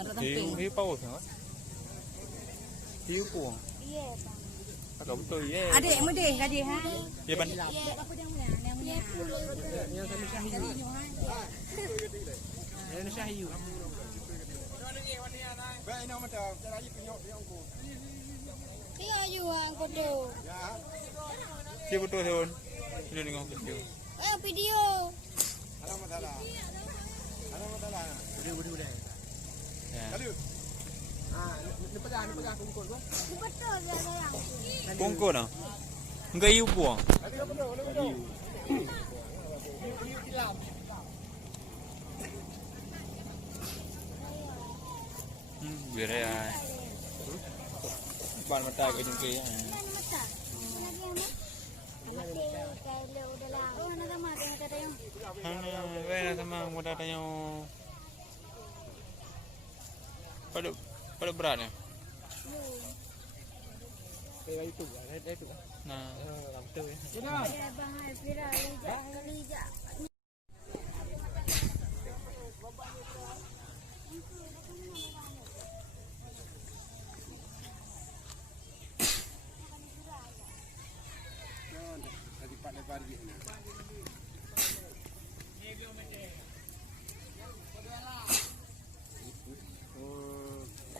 Hiu paus kan? Hiu puang. Iya, Bang. Agak betul ya. Adik, mudih adik ha. Ya ban. Apa yang punya? Yang sama Syahiyu. Yang Syahiyu. Baik nama dah. Jangan lagi penyok dia angkut. Iya, juang kodo. Ya. Siapa betul Hewan? Ini dengan video. Video. Alamat salah. Alamat salah. Udah. Ya. Aduh. Ni pegang kumpul tu. Betul dia yang. Kongko nah. Enggak hiu puang. Betul. Biar ya. Ban mata ke jengke ya. Wena sama muda tanya. Pada beratnya. Itu. Nah, betul ya. Tadi Pak lebar dia ni.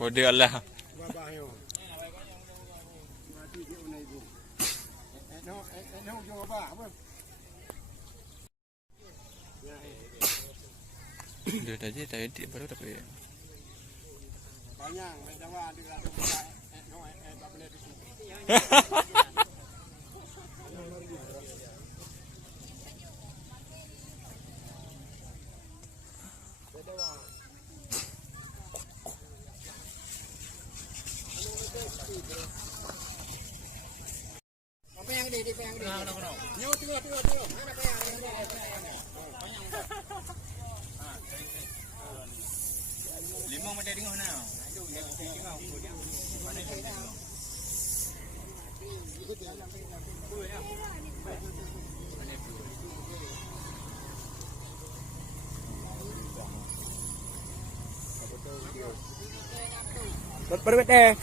kode Allah. Babah yo. Mati dia unai ibu. No jo apa? Dia tadi tadi baru tapi. Banyak, Jawa ada lah. No, tak boleh di sini. Apa yang gede? Nyawa tengok. Mana apa yang Limau macam dengar nak. Berbet deh.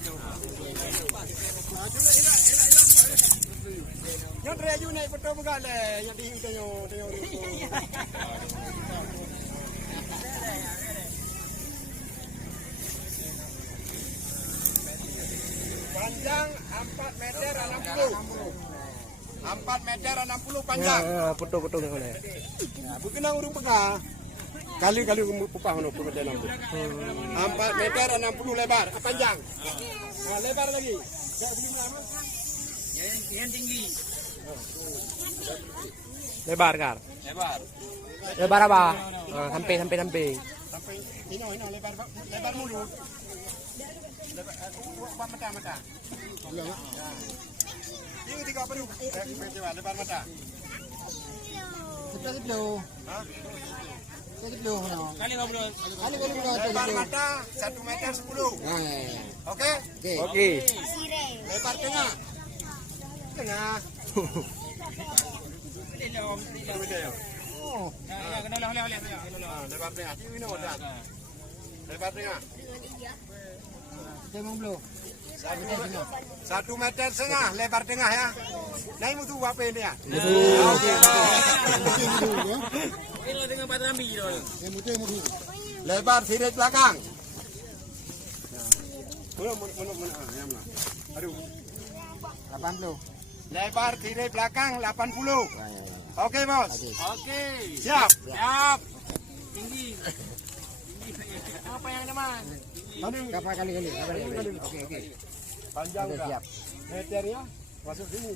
Yang terayu naik betul bukan deh. Yang tinggi tengok. Panjang 4 meter 60. 4 meter 60 panjang. Ya, betul tengok deh. Bukan urung pegang. Kali pupah no pekerja nanti. 4 meter 60 lebar, panjang. Nah, lebar lagi. Enggak begini lama. Yang tinggi. Lebar kan? Lebar apa? Sampai. Sampai ini lebar mulu. Lebar mata. Ini 30. Lebar mata. Seperti itu. Hah? Kali lebar mata 1 meter 10. Oke? Lebar tengah. Lebar tengah. Lebar tengah. 1 meter setengah lebar tengah ya. Naik mutu apa ini ya? Lebar siret belakang. Aduh. 80. Lebar siret belakang 80. Oke, Bos. Oke. Siap. Tinggi. Apa yang teman? Kapal kali. Oke. Panjang udah. Siap. Meternya masuk sini.